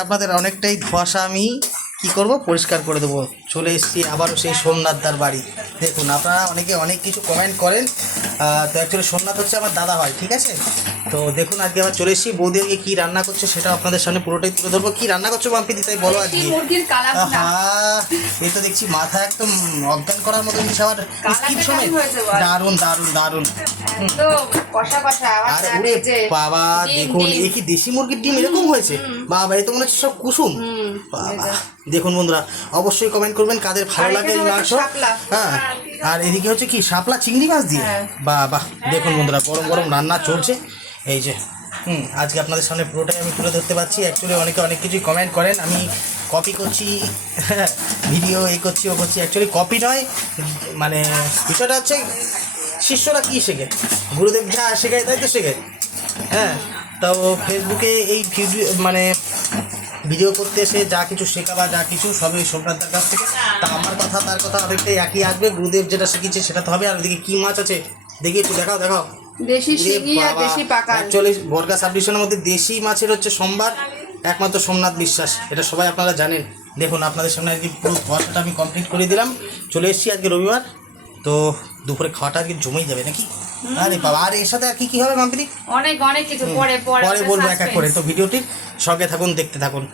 আপনাদের অনেকটাই ধোঁয়াশা আমি কি করব পরিষ্কার করে দেবো। চলে এসেছি আবারও সেই সোমনাথদার বাড়ি। দেখুন আপনারা অনেকে অনেক কিছু কমেন্ট করেন, তো অ্যাকচুয়ালি সোমনাথ হচ্ছে আমার দাদা হয়, ঠিক আছে। তো দেখুন আজকে আবার চলে এসেছি, বৌদি আজকে কী রান্না করছে সেটা আপনাদের সামনে পুরোটাই তুলে ধরবো। কী রান্না করছো মাম্পিদি তাই বলো আজকে। হ্যাঁ, এই তো দেখছি মাথা একদম অজ্ঞান করার মতো জিনিস, আবার স্কিপ সময় দারুণ দারুণ দারুণ। আর ওরে বাবা দেখুন, এ কি দেশি মুরগির ডিম এরকম হয়েছে? বাবা এ তো মনে হচ্ছে সব কুসুম। বাবা দেখুন বন্ধুরা, অবশ্যই কমেন্ট করবেন কাদের ভালো লাগে এই মাংস। হ্যাঁ, আর এদিকে হচ্ছে কি শাপলা চিংড়ি মাছ দিয়ে। বাবা দেখুন বন্ধুরা, গরম গরম রান্না চলছে এই যে। আজকে আপনাদের সামনে পুরোটাই আমি তুলে ধরতে পারছি। অ্যাকচুয়ালি অনেকে অনেক কিছুই কমেন্ট করেন আমি কপি করছি, ভিডিও এই করছি ও করছি। অ্যাকচুয়ালি কপি নয়, মানে বিষয়টা হচ্ছে শিষ্যরা কী শেখে, গুরুদেব যা শেখায় তাই তো শেখে। হ্যাঁ, তাও ফেসবুকে এই ভিডিও করতে এসে যা কিছু শেখা বা যা কিছু সবই সোমনাথদার কাছ থেকে। তা আমার কথা তার কথা অনেকটাই একই আসবে। গুরুদেব যেটা শিখিয়েছে সেটা তো হবে। আর ওদিকে কী মাছ আছে দেখি একটু দেখাও। অ্যাকচুয়ালি বর্গা সাব ডিভিশনের মধ্যে দেশি মাছের হচ্ছে সোমবার একমাত্র সোমনাথ বিশ্বাস, এটা সবাই আপনারা জানেন। দেখুন আপনাদের সামনে আজকে পুরো খাওয়াটা আমি কমপ্লিট করে দিলাম। চলে এসেছি আজকে রবিবার, তো দুপুরে খাওয়াটা আজকে জমেই যাবে নাকি। আরে বাবা, আর এর সাথে আর কি কি হবে মাম্পিদি? অনেক কিছু পরে বলবো এক এক করে। তো ভিডিওটির সঙ্গে থাকুন, দেখতে থাকুন।